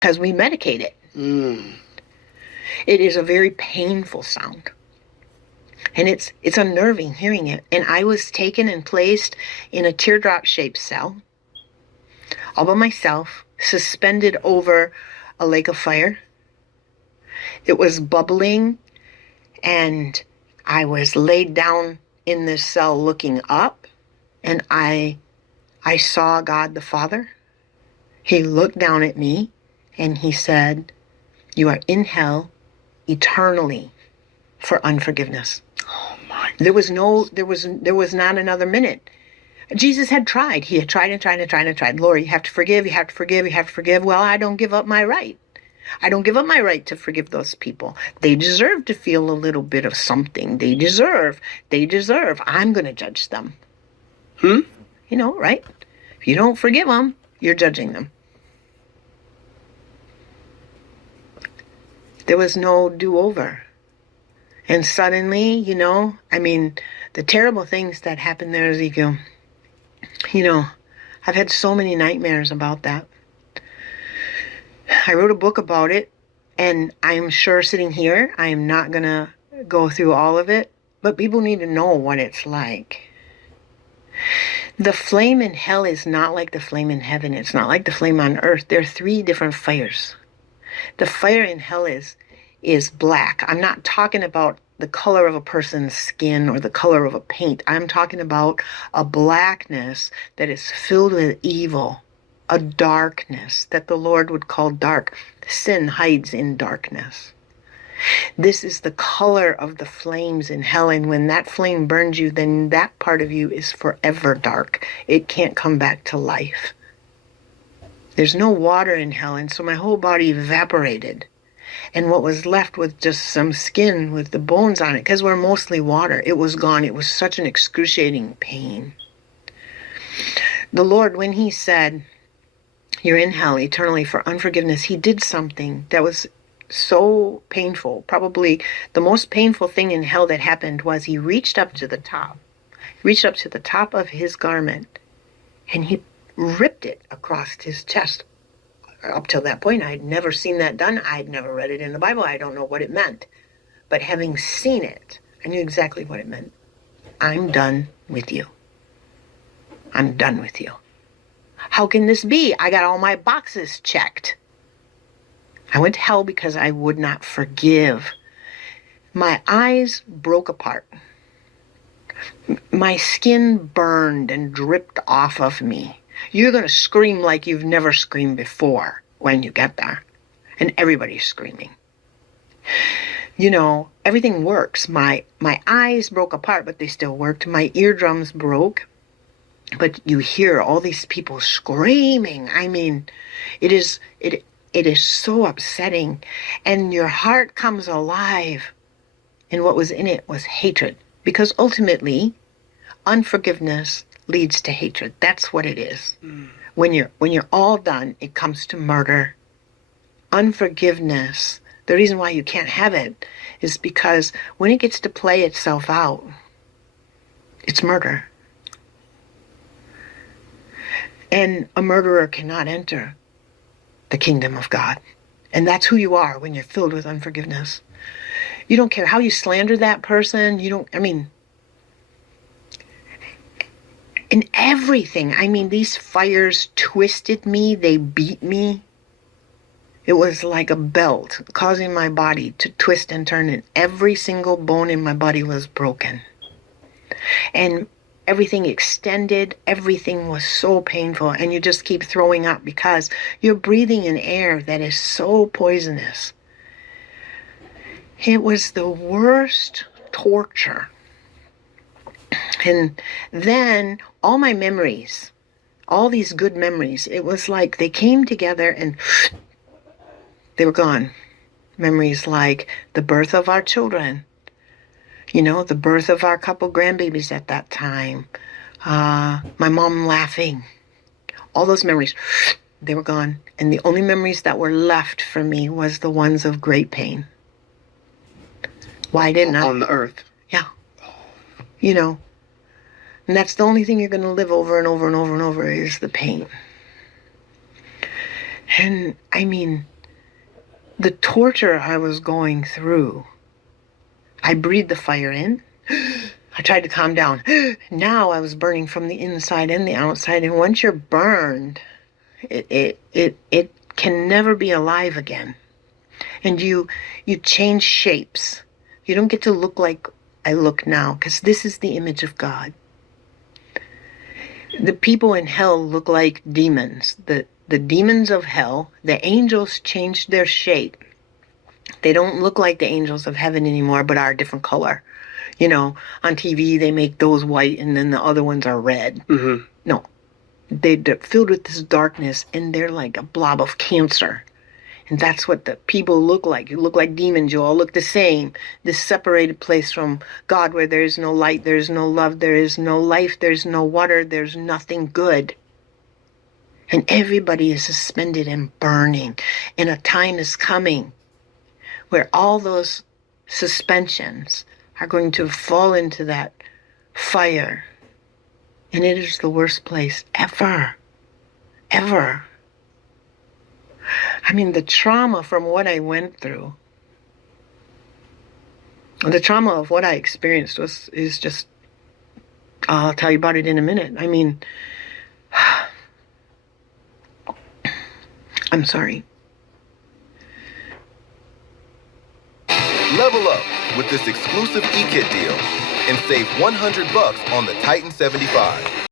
because we medicate it. It is a very painful sound. And it's unnerving hearing it. And I was taken and placed in a teardrop-shaped cell, all by myself, suspended over a lake of fire. It was bubbling, and I was laid down in this cell looking up, and I saw God the Father. He looked down at me, and he said, "You are in hell eternally for unforgiveness." Oh my! There was not another minute. Jesus had tried. He had tried and tried and tried and tried. Lord, you have to forgive, you have to forgive, you have to forgive. Well, I don't give up my right. I don't give up my right to forgive those people. They deserve to feel a little bit of something. They deserve. I'm going to judge them. You know, right? If you don't forgive them, you're judging them. There was no do-over. And suddenly, you know, I mean, the terrible things that happened there, Ezekiel, you know, I've had so many nightmares about that. I wrote a book about it, and I'm sure sitting here, I am not going to go through all of it, but people need to know what it's like. The flame in hell is not like the flame in heaven. It's not like the flame on earth. There are 3 different fires. The fire in hell is black. I'm not talking about the color of a person's skin or the color of a paint. I'm talking about a blackness that is filled with evil, a darkness that the Lord would call dark. Sin hides in darkness. This is the color of the flames in hell, and when that flame burns you, then that part of you is forever dark. It can't come back to life. There's no water in hell, and so my whole body evaporated. And what was left was just some skin with the bones on it, because we're mostly water. It was gone. It was such an excruciating pain. The Lord, when he said, "You're in hell eternally for unforgiveness," he did something that was so painful. Probably the most painful thing in hell that happened was he reached up to the top. He reached up to the top of his garment, and he ripped it across his chest. Up till that point, I had never seen that done. I had never read it in the Bible. I don't know what it meant. But having seen it, I knew exactly what it meant. I'm done with you. I'm done with you. How can this be? I got all my boxes checked. I went to hell because I would not forgive. My eyes broke apart. My skin burned and dripped off of me. You're going to scream like you've never screamed before when you get there. And everybody's screaming. You know, everything works. My eyes broke apart, but they still worked. My eardrums broke. But you hear all these people screaming. I mean, it is so upsetting. And your heart comes alive. And what was in it was hatred. Because ultimately, unforgiveness leads to hatred. That's what it is. When you're all done, it comes to murder. Unforgiveness, the reason why you can't have it is because when it gets to play itself out, it's murder. And a murderer cannot enter the kingdom of God. And that's who you are when you're filled with unforgiveness. You don't care how you slander that person. In everything. I mean, these fires twisted me. They beat me. It was like a belt causing my body to twist and turn, and every single bone in my body was broken. And everything extended. Everything was so painful, and you just keep throwing up because you're breathing in air that is so poisonous. It was the worst torture. And then all my memories, all these good memories, it was like they came together and they were gone. Memories like the birth of our children, you know, the birth of our couple grandbabies at that time, my mom laughing, all those memories, they were gone. And the only memories that were left for me was the ones of great pain. Why didn't I? On the earth. Yeah. You know, and that's the only thing you're going to live over and over and over and over is the pain. And I mean, the torture I was going through, I breathed the fire in. I tried to calm down. Now I was burning from the inside and the outside. And once you're burned, it can never be alive again. And you change shapes. You don't get to look like I look now, because this is the image of God. The people in hell look like demons. The demons of hell, the angels changed their shape. They don't look like the angels of heaven anymore, but are a different color. You know, on TV they make those white and then the other ones are red. Mm-hmm. No, they're filled with this darkness and they're like a blob of cancer. And that's what the people look like. You look like demons. You all look the same. This separated place from God where there is no light, there is no love, there is no life, there is no water, there's nothing good. And everybody is suspended and burning. And a time is coming where all those suspensions are going to fall into that fire. And it is the worst place ever. Ever. I mean, the trauma from what I went through, the trauma of what I experienced is just, I'll tell you about it in a minute. I mean, I'm sorry. Level up with this exclusive e-kit deal and save $100 on the Titan 75.